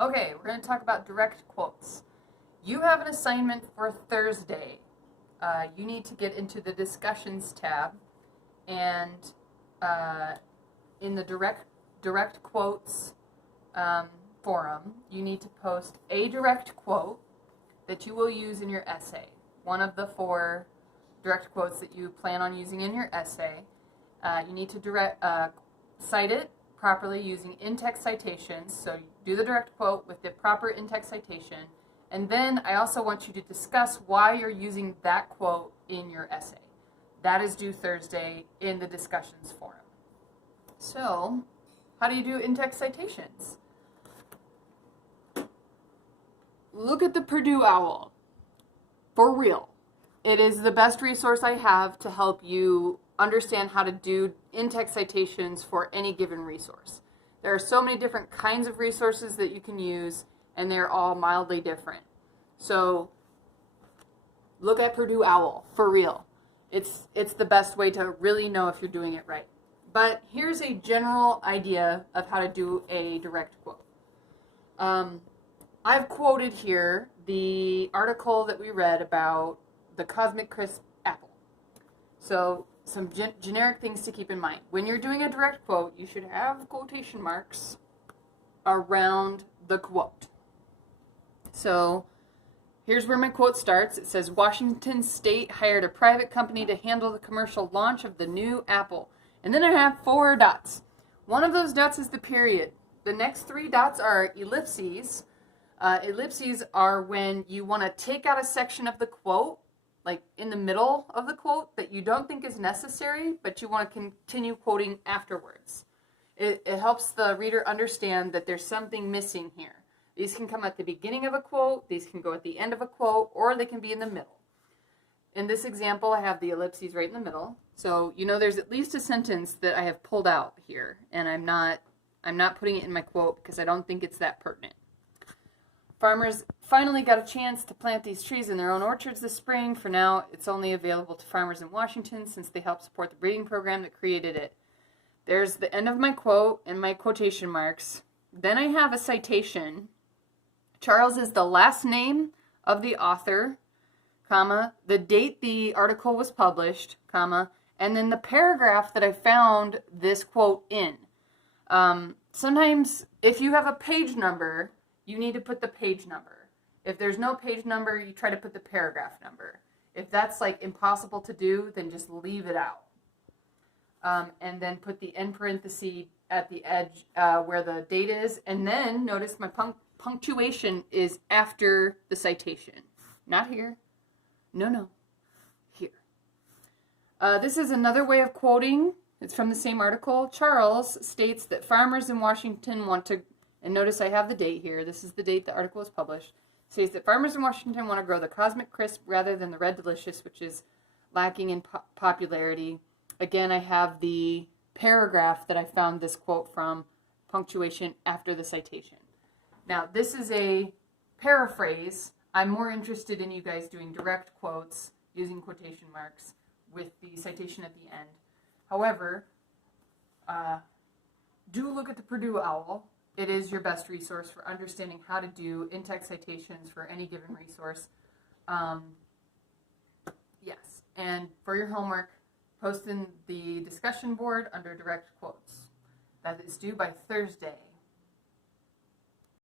Okay, we're going to talk about direct quotes. You have an assignment for Thursday. You need to get into the discussions tab, and in the direct quotes forum, you need to post a direct quote that you will use in your essay. One of the 4 direct quotes that you plan on using in your essay. You need to cite it properly using in-text citations. So you do the direct quote with the proper in-text citation. And then I also want you to discuss why you're using that quote in your essay. That is due Thursday in the discussions forum. So, how do you do in-text citations? Look at the Purdue OWL. For real. It is the best resource I have to help you understand how to do in-text citations for any given resource. There are so many different kinds of resources that you can use, and they're all mildly different. So look at Purdue OWL, for real. It's the best way to really know if you're doing it right. But here's a general idea of how to do a direct quote. I've quoted here the article that we read about the Cosmic Crisp apple. So some generic things to keep in mind. When you're doing a direct quote, you should have quotation marks around the quote. So here's where my quote starts. It says, Washington State hired a private company to handle the commercial launch of the new Apple. And then I have 4 dots. One of those dots is the period. The next 3 dots are ellipses. Ellipses are when you want to take out a section of the quote, like in the middle of the quote, that you don't think is necessary, but you want to continue quoting afterwards. It helps the reader understand that there's something missing here. These can come at the beginning of a quote, these can go at the end of a quote, or they can be in the middle. In this example, I have the ellipses right in the middle. So you know there's at least a sentence that I have pulled out here, and I'm not putting it in my quote because I don't think it's that pertinent. Farmers finally got a chance to plant these trees in their own orchards this spring. For now, it's only available to farmers in Washington since they helped support the breeding program that created it. There's the end of my quote and my quotation marks. Then I have a citation. Charles is the last name of the author, comma, the date the article was published, comma, and then the paragraph that I found this quote in. Sometimes if you have a page number, you need to put the page number. If there's no page number, you try to put the paragraph number. If that's like impossible to do, then just leave it out. And then put the end parenthesis at the edge where the date is. And then notice my punctuation is after the citation. Not here. No. Here. This is another way of quoting. It's from the same article. Charles states that farmers in Washington want to, and notice I have the date here. This is the date the article was published. Says that farmers in Washington want to grow the Cosmic Crisp rather than the Red Delicious, which is lacking in popularity. Again, I have the paragraph that I found this quote from, punctuation after the citation. Now, this is a paraphrase. I'm more interested in you guys doing direct quotes using quotation marks with the citation at the end. However, do look at the Purdue OWL. It is your best resource for understanding how to do in-text citations for any given resource. Yes, and for your homework, post in the discussion board under direct quotes. That is due by Thursday.